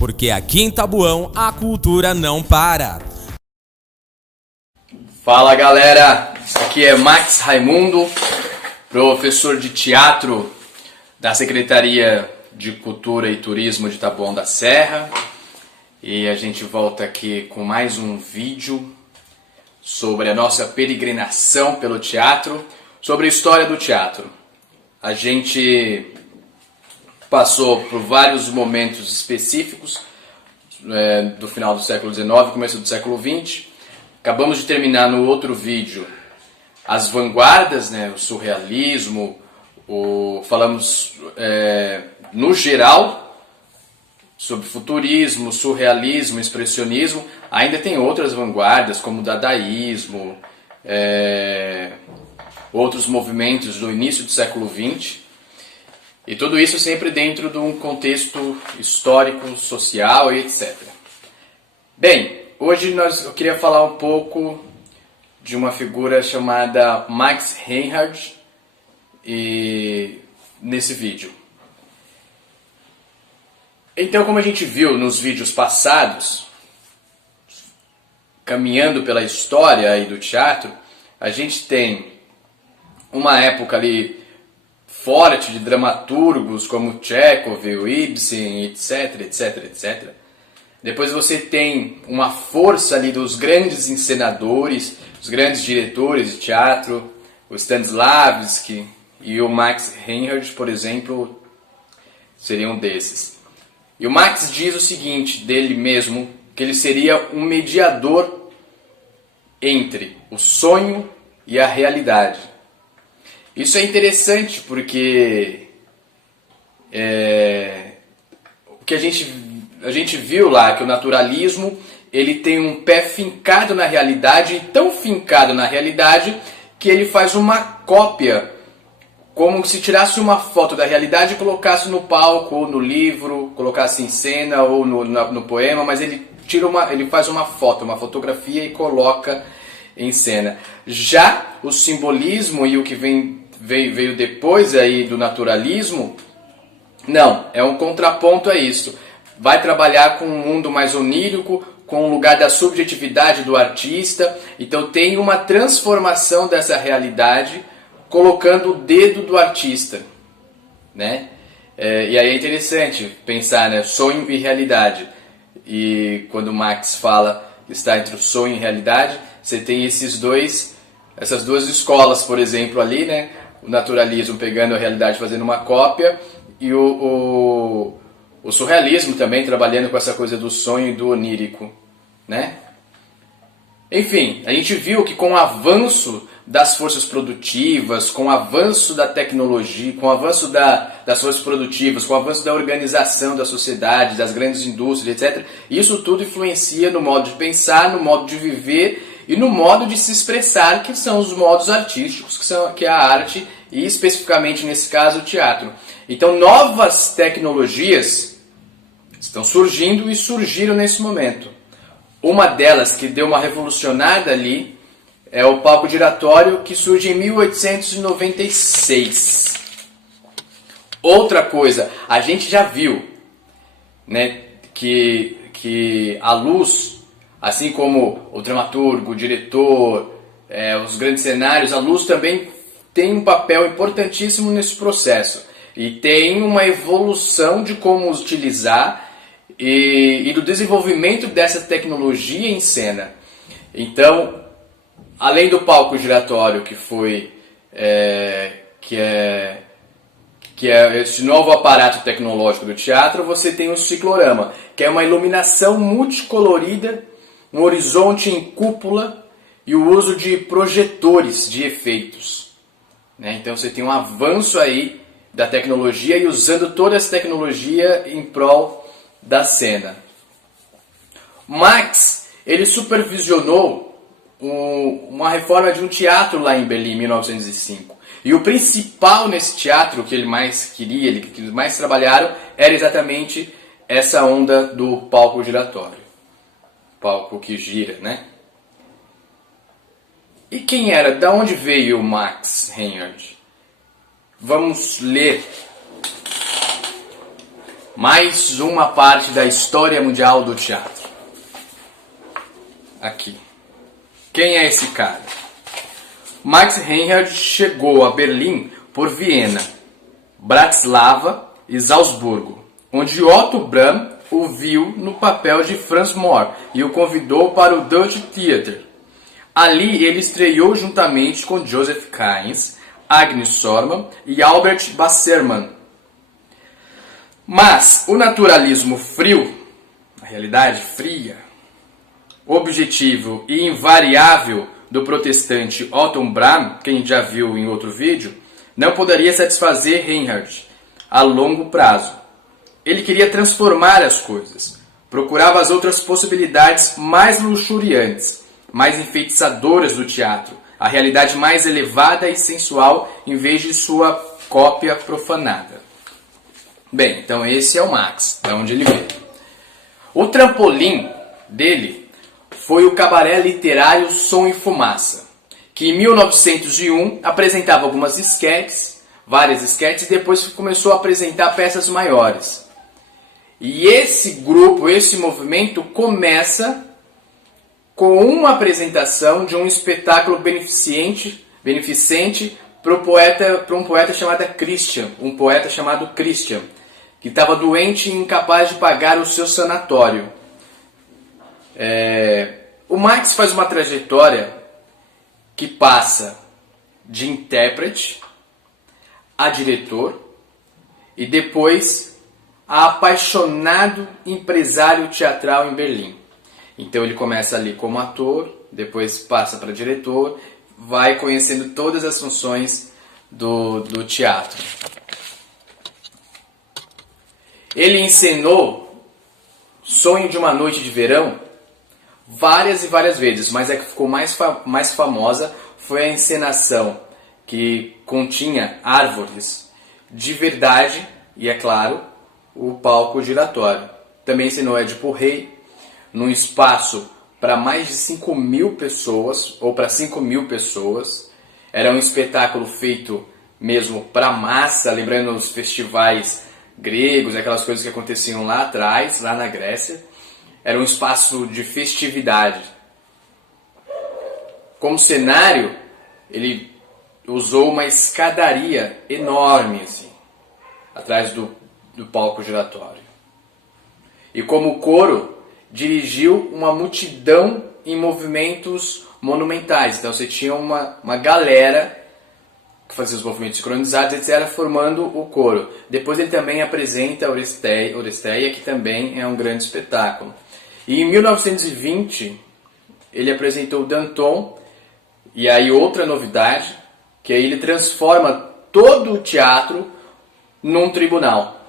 porque aqui em Tabuão a cultura não para. Fala galera, aqui é Max Raimundo, professor de teatro da Secretaria de Cultura e Turismo de Taboão da Serra, e a gente volta aqui com mais um vídeo sobre a nossa peregrinação pelo teatro, sobre a história do teatro. A gente passou por vários momentos específicos do final do século XIX, começo do século XX. Acabamos de terminar no outro vídeo as vanguardas, né, o surrealismo, falamos no geral sobre futurismo, surrealismo, expressionismo. Ainda tem outras vanguardas como o dadaísmo, outros movimentos do início do século XX. E tudo isso sempre dentro de um contexto histórico, social e etc. Bem, hoje eu queria falar um pouco de uma figura chamada Max Reinhardt nesse vídeo. Então, como a gente viu nos vídeos passados, caminhando pela história aí do teatro, a gente tem uma época ali forte de dramaturgos como Tchekhov, Ibsen, etc, etc, etc. Depois você tem uma força ali dos grandes encenadores, os grandes diretores de teatro, o Stanislavski e o Max Reinhardt, por exemplo, seriam desses. E o Max diz o seguinte dele mesmo, que ele seria um mediador entre o sonho e a realidade. Isso é interessante porque o que a gente viu lá, que o naturalismo ele tem um pé fincado na realidade, e tão fincado na realidade que ele faz uma cópia, como se tirasse uma foto da realidade e colocasse no palco, ou no livro, colocasse em cena, ou no poema, mas ele faz uma foto, uma fotografia e coloca em cena. Já o simbolismo e o que veio depois aí do naturalismo, não, é um contraponto a isso. Vai trabalhar com um mundo mais onírico, com o lugar da subjetividade do artista. Então tem uma transformação dessa realidade, colocando o dedo do artista, né? E aí é interessante pensar, né, sonho e realidade. E quando Marx fala que está entre o sonho e realidade, você tem essas duas escolas, por exemplo, ali, né? O naturalismo pegando a realidade, fazendo uma cópia, e o surrealismo também trabalhando com essa coisa do sonho e do onírico, né? Enfim, a gente viu que com o avanço das forças produtivas, com o avanço da tecnologia, com o avanço das forças produtivas, com o avanço da organização da sociedade, das grandes indústrias, etc., isso tudo influencia no modo de pensar, no modo de viver e no modo de se expressar, que são os modos artísticos, que é a arte e especificamente nesse caso o teatro. Então novas tecnologias estão surgindo e surgiram nesse momento. Uma delas que deu uma revolucionada ali é o palco giratório, que surge em 1896. Outra coisa, a gente já viu, né, que a luz, assim como o dramaturgo, o diretor, os grandes cenários, a luz também tem um papel importantíssimo nesse processo. E tem uma evolução de como utilizar e do desenvolvimento dessa tecnologia em cena. Então, além do palco giratório, que é esse novo aparato tecnológico do teatro, você tem o ciclorama, que é uma iluminação multicolorida, um horizonte em cúpula e o uso de projetores de efeitos, né? Então você tem um avanço aí da tecnologia e usando toda essa tecnologia em prol da cena. Max, ele supervisionou uma reforma de um teatro lá em Berlim, em 1905. E o principal nesse teatro, que ele mais queria, que eles mais trabalharam, era exatamente essa onda do palco giratório. Palco que gira, né? E quem era? Da onde veio o Max Reinhardt? Vamos ler Mais uma parte da história mundial do teatro. Aqui. Quem é esse cara? Max Reinhardt chegou a Berlim por Viena, Bratislava e Salzburgo, onde Otto Brahm o viu no papel de Franz Mohr e o convidou para o Deutsche Theater. Ali ele estreou juntamente com Joseph Kainz, Agnes Sormann e Albert Bassermann. Mas o naturalismo frio, a realidade fria, objetivo e invariável do protestante Otto Brahm, que a gente já viu em outro vídeo, não poderia satisfazer Reinhardt a longo prazo. Ele queria transformar as coisas, procurava as outras possibilidades mais luxuriantes, mais enfeitiçadoras do teatro, a realidade mais elevada e sensual em vez de sua cópia profanada. Bem, então esse é o Max, de onde ele veio. O trampolim dele foi o cabaré literário Som e Fumaça, que em 1901 apresentava algumas esquetes, várias esquetes, e depois começou a apresentar peças maiores. E esse grupo, esse movimento começa com uma apresentação de um espetáculo beneficente para um poeta chamado Christian, que estava doente e incapaz de pagar o seu sanatório. O Max faz uma trajetória que passa de intérprete a diretor e depois a apaixonado empresário teatral em Berlim. Então ele começa ali como ator, depois passa para diretor, vai conhecendo todas as funções do teatro. Ele encenou Sonho de uma Noite de Verão várias e várias vezes, mas a que ficou mais famosa foi a encenação que continha árvores de verdade e, é claro, o palco giratório. Também encenou Édipo Rei num espaço para mais de 5.000 pessoas, ou para 5.000 pessoas. Era um espetáculo feito mesmo para massa, lembrando os festivais gregos, aquelas coisas que aconteciam lá atrás, lá na Grécia. Era um espaço de festividade. Como cenário, ele usou uma escadaria enorme, assim, atrás do palco giratório. E como coro, dirigiu uma multidão em movimentos monumentais. Então você tinha uma galera que fazia os movimentos sincronizados, etc., formando o coro. Depois ele também apresenta Oresteia, que também é um grande espetáculo. E em 1920 ele apresentou Danton, e aí outra novidade, que aí ele transforma todo o teatro num tribunal.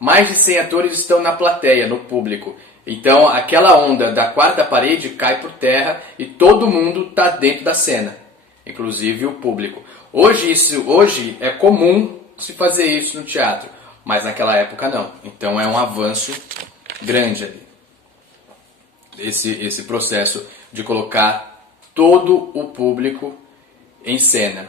Mais de 100 atores estão na plateia, no público. Então aquela onda da quarta parede cai por terra e todo mundo está dentro da cena, inclusive o público. Hoje é comum se fazer isso no teatro, mas naquela época não. Então é um avanço grande ali. Esse processo de colocar todo o público em cena.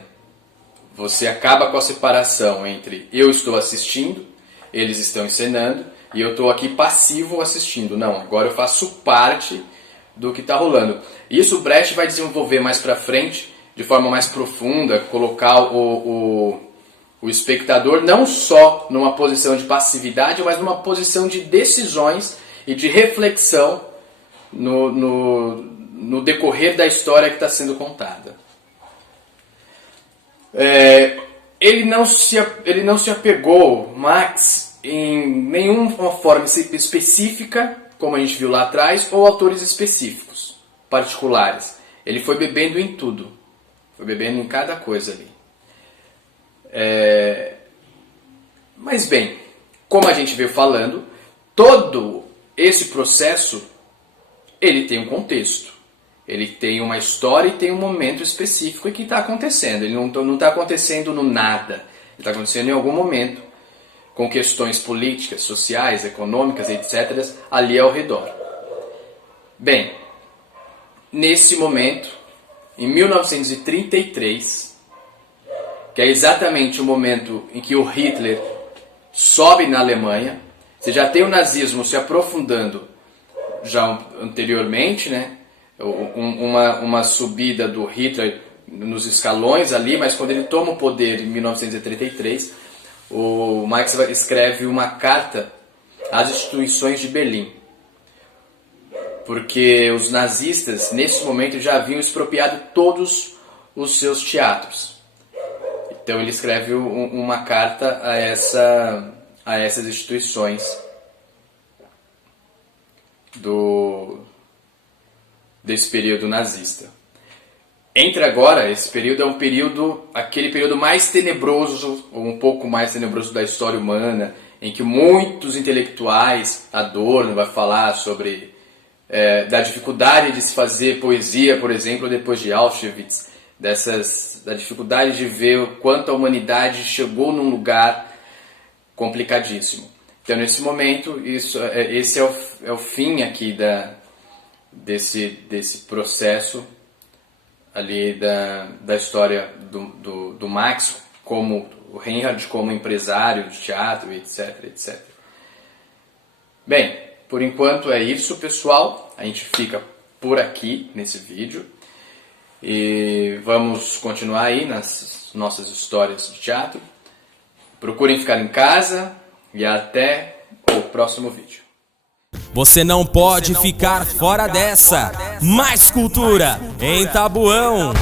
Você acaba com a separação entre eu estou assistindo, eles estão encenando, e eu estou aqui passivo assistindo. Não, agora eu faço parte do que está rolando. Isso o Brecht vai desenvolver mais para frente, de forma mais profunda, colocar o espectador não só numa posição de passividade, mas numa posição de decisões e de reflexão no decorrer da história que está sendo contada. Ele não se apegou, Max, em nenhuma forma específica, como a gente viu lá atrás, ou autores específicos, particulares. Ele foi bebendo em tudo. Foi bebendo em cada coisa ali. Mas bem, como a gente veio falando, todo esse processo, ele tem um contexto. Ele tem uma história e tem um momento específico que está acontecendo. Ele não está acontecendo no nada. Ele está acontecendo em algum momento, com questões políticas, sociais, econômicas, etc., ali ao redor. Bem, nesse momento, em 1933, que é exatamente o momento em que o Hitler sobe na Alemanha, Você já tem o nazismo se aprofundando já anteriormente, né? Uma subida do Hitler nos escalões ali, mas quando ele toma o poder em 1933, o Marx escreve uma carta às instituições de Berlim, porque os nazistas nesse momento já haviam expropriado todos os seus teatros. Então ele escreve uma carta a essas instituições desse período nazista. Entra agora, esse período é aquele período mais tenebroso, ou um pouco mais tenebroso da história humana, em que muitos intelectuais, Adorno vai falar sobre da dificuldade de se fazer poesia, por exemplo, depois de Auschwitz, da dificuldade de ver o quanto a humanidade chegou num lugar complicadíssimo. Então, nesse momento, esse é o fim aqui desse processo ali da história do Marx, como o Reinhard como empresário de teatro, etc, etc. Bem, por enquanto é isso, pessoal. A gente fica por aqui nesse vídeo. E vamos continuar aí nas nossas histórias de teatro. Procurem ficar em casa e até o próximo vídeo. Você não pode ficar fora dessa. Mais cultura em Tabuão.